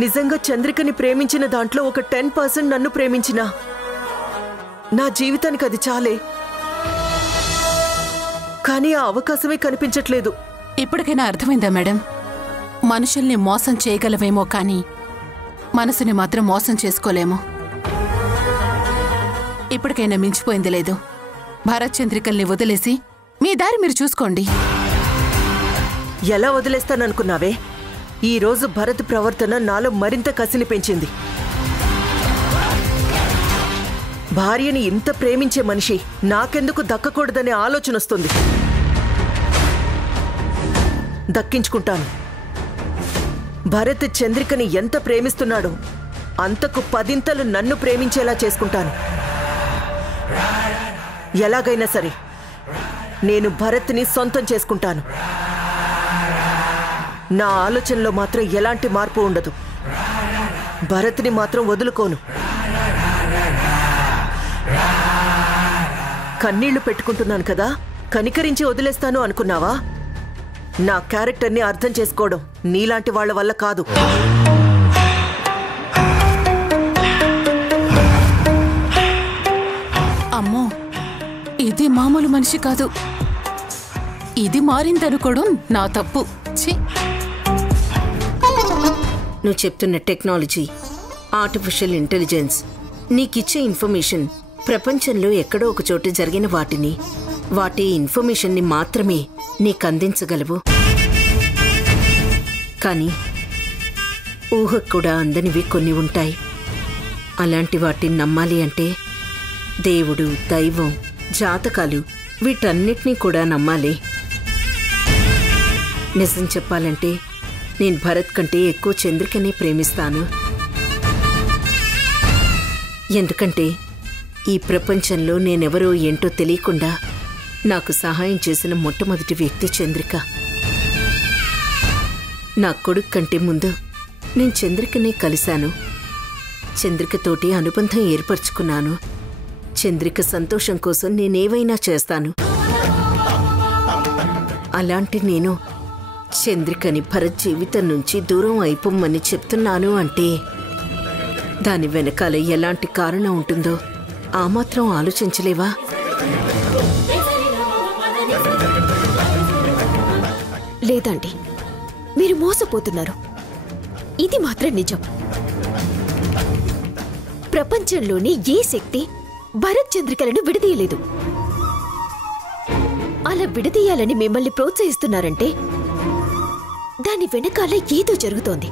నిజంగా చంద్రికని ప్రేమించిన దాంట్లో ఒక 10% నన్ను ప్రేమించినా నా జీవితానికి అది చాలే. కానీ ఆ అవకాశమే కనిపించట్లేదు. ఇప్పటికైనా అర్థమైందా మేడం? మనుషుల్ని మోసం చేయగలవేమో కానీ మనసుని మాత్రం మోసం చేసుకోలేము. ఇప్పటికైనా మించిపోయింది లేదు. భరత్ చంద్రికల్ని వదిలేసి మీ దారి మీరు చూసుకోండి. ఎలా వదిలేస్తాననుకున్నావే? ఈ రోజు భరత్ ప్రవర్తన నాలో మరింత కసిని పెంచింది. భార్యని ఇంత ప్రేమించే మనిషి నాకెందుకు దక్కకూడదనే ఆలోచన వస్తుంది. దక్కించుకుంటాను. భరత్ చంద్రికని ఎంత ప్రేమిస్తున్నాడో అంతకు 10 నన్ను ప్రేమించేలా చేసుకుంటాను. ఎలాగైనా సరే నేను భరత్ని సొంతం చేసుకుంటాను. నా ఆలోచనలో మాత్రం ఎలాంటి మార్పు ఉండదు. భరత్ని మాత్రం వదులుకోను. కన్నీళ్లు పెట్టుకుంటున్నాను కదా, కనికరించి వదిలేస్తాను అనుకున్నావా? నా క్యారెక్టర్ని అర్థం చేసుకోవడం నీలాంటి వాళ్ల వల్ల కాదు. అమ్మో, ఇది మామూలు మనిషి కాదు. ఇది మారిందనుకోవడం నా తప్పు. నువ్వు చెప్తున్న టెక్నాలజీ, ఆర్టిఫిషియల్ ఇంటెలిజెన్స్ నీకిచ్చే ఇన్ఫర్మేషన్ ప్రపంచంలో ఎక్కడో ఒక చోట జరిగిన వాటి ఇన్ఫర్మేషన్ని మాత్రమే నీకు అందించగలవు. కానీ ఊహకు కూడా అందనివి కొన్ని ఉంటాయి. అలాంటి వాటిని నమ్మాలి అంటే దేవుడు, దైవం, జాతకాలు వీటన్నిటినీ కూడా నమ్మాలి. నిజం చెప్పాలంటే నేను భరత్ కంటే ఎక్కువ చంద్రికనే ప్రేమిస్తాను. ఎందుకంటే ఈ ప్రపంచంలో నేనెవరో ఏంటో తెలియకుండా నాకు సహాయం చేసిన మొట్టమొదటి వ్యక్తి చంద్రిక. నా కొడుకు కంటే ముందు నేను చంద్రికనే కలిశాను. చంద్రికతోటి అనుబంధం ఏర్పరచుకున్నాను. చంద్రిక సంతోషం కోసం నేనేవైనా చేస్తాను. అలాంటి నేను చంద్రికని భరత్ జీవితం నుంచి దూరం అయిపోమ్మని చెప్తున్నాను అంటే దాని వెనకాల ఎలాంటి కారణం ఉంటుందో ఆ మాత్రం ఆలోచించలేవా? లేదండి, మీరు మోసపోతున్నారు. ఇది మాత్రం నిజం. ప్రపంచంలోని ఏ శక్తి భరత్ చంద్రికలను విడదీయలేదు. అలా విడదీయాలని మిమ్మల్ని ప్రోత్సహిస్తున్నారంటే దాని వెనకాల ఏదో జరుగుతోంది.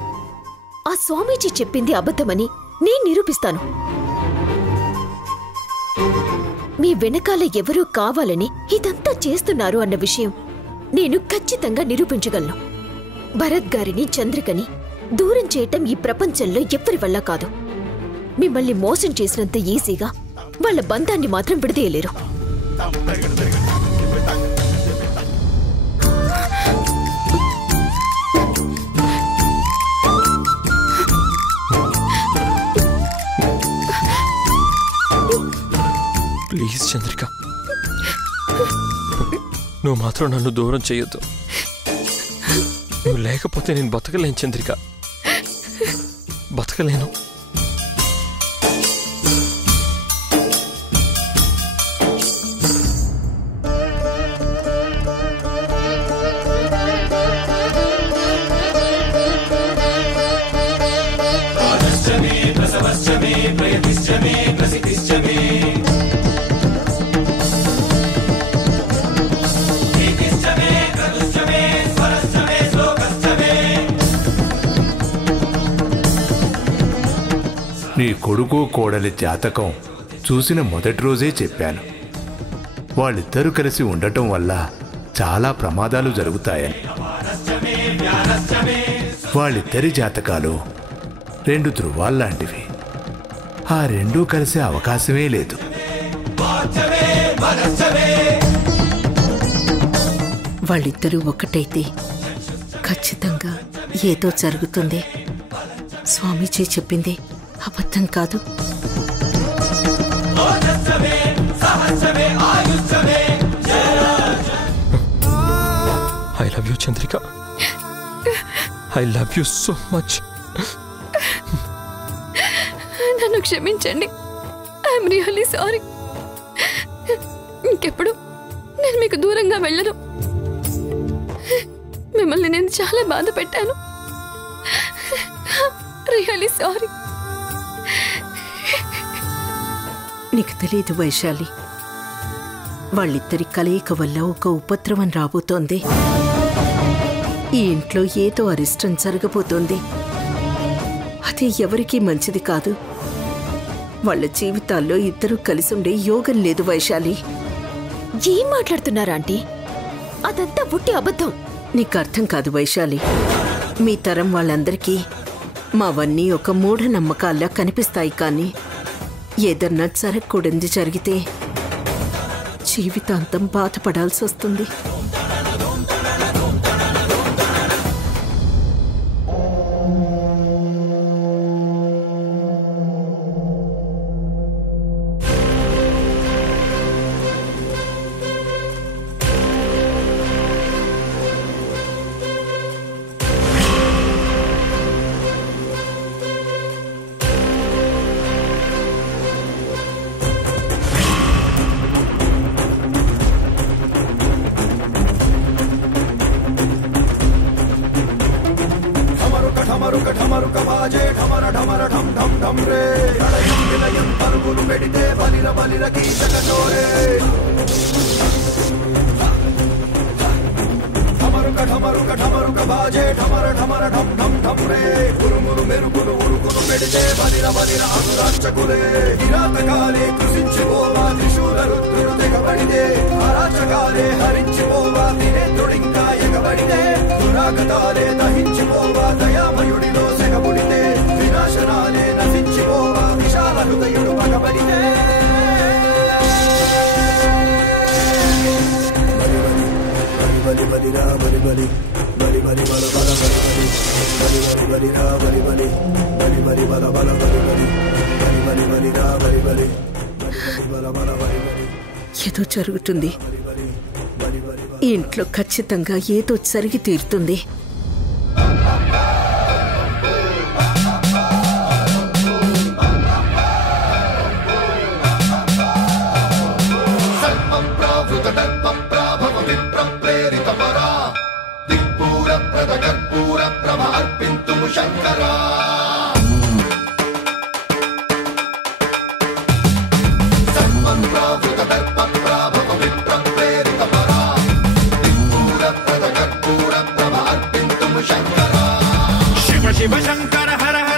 ఆ స్వామీజీ చెప్పింది అబద్ధమని నేను నిరూపిస్తాను. మీ వెనకాల ఎవరూ కావాలని ఇదంతా చేస్తున్నారు అన్న విషయం నేను ఖచ్చితంగా నిరూపించగలను. భరత్ గారిని, చంద్రికని దూరం చేయటం ఈ ప్రపంచంలో ఎవ్వరి వల్ల కాదు. మిమ్మల్ని మోసం చేసినంత ఈజీగా వాళ్ళ బంధాన్ని మాత్రం విడదీయలేరు. ప్లీజ్ చంద్రిక, నువ్వు మాత్రం నన్ను దూరం చేయొద్దు. నువ్వు లేకపోతే నేను బతకలేను చంద్రిక, బతకలేను. నీ కొడుకు కోడలి జాతకం చూసిన మొదటి రోజే చెప్పాను. వాళ్ళిద్దరూ కలిసి ఉండటం వల్ల చాలా ప్రమాదాలు జరుగుతాయని. వాళ్ళిద్దరి జాతకాలు 2 ధృవాల్లాంటివి. ఆ రెండూ కలిసే అవకాశమే లేదు. వాళ్ళిద్దరూ ఒక్కటైతే ఖచ్చితంగా ఏదో జరుగుతుంది. స్వామీజీ చెప్పింది అబద్ధం కాదు. Love you Chandrika. I love you so much. నన్ను క్షమించండి. I'm really sorry. ఇంకెప్పుడు నేను మీకు దూరంగా వెళ్ళను. మిమ్మల్ని నేను చాలా బాధ పెట్టాను. Really sorry. నీకు తెలియదు వైశాలి, వాళ్ళిద్దరి కలయిక వల్ల ఒక ఉపద్రవం రాబోతోంది. ఈ ఇంట్లో ఏదో అరిష్టం జరగబోతోంది. అది ఎవరికీ మంచిది కాదు. వాళ్ళ జీవితాల్లో ఇద్దరూ కలిసి ఉండే యోగం లేదు వైశాలి. ఏం మాట్లాడుతున్నారా ఆంటీ? అదంతా ఉట్టి అబద్ధం. నీకు అర్థం కాదు వైశాలి. మీ తరం వాళ్ళందరికీ మావన్నీ ఒక మూఢనమ్మకాల్లా కనిపిస్తాయి. కానీ ఏదన్నా జరగకూడదు జరిగితే జీవితాంతం బాధపడాల్సి వస్తుంది. ఏదో జరుగుతుంది. ఈ ఇంట్లో ఖచ్చితంగా ఏదో జరిగి తీరుతుంది. శివ శివ శంకర హర హర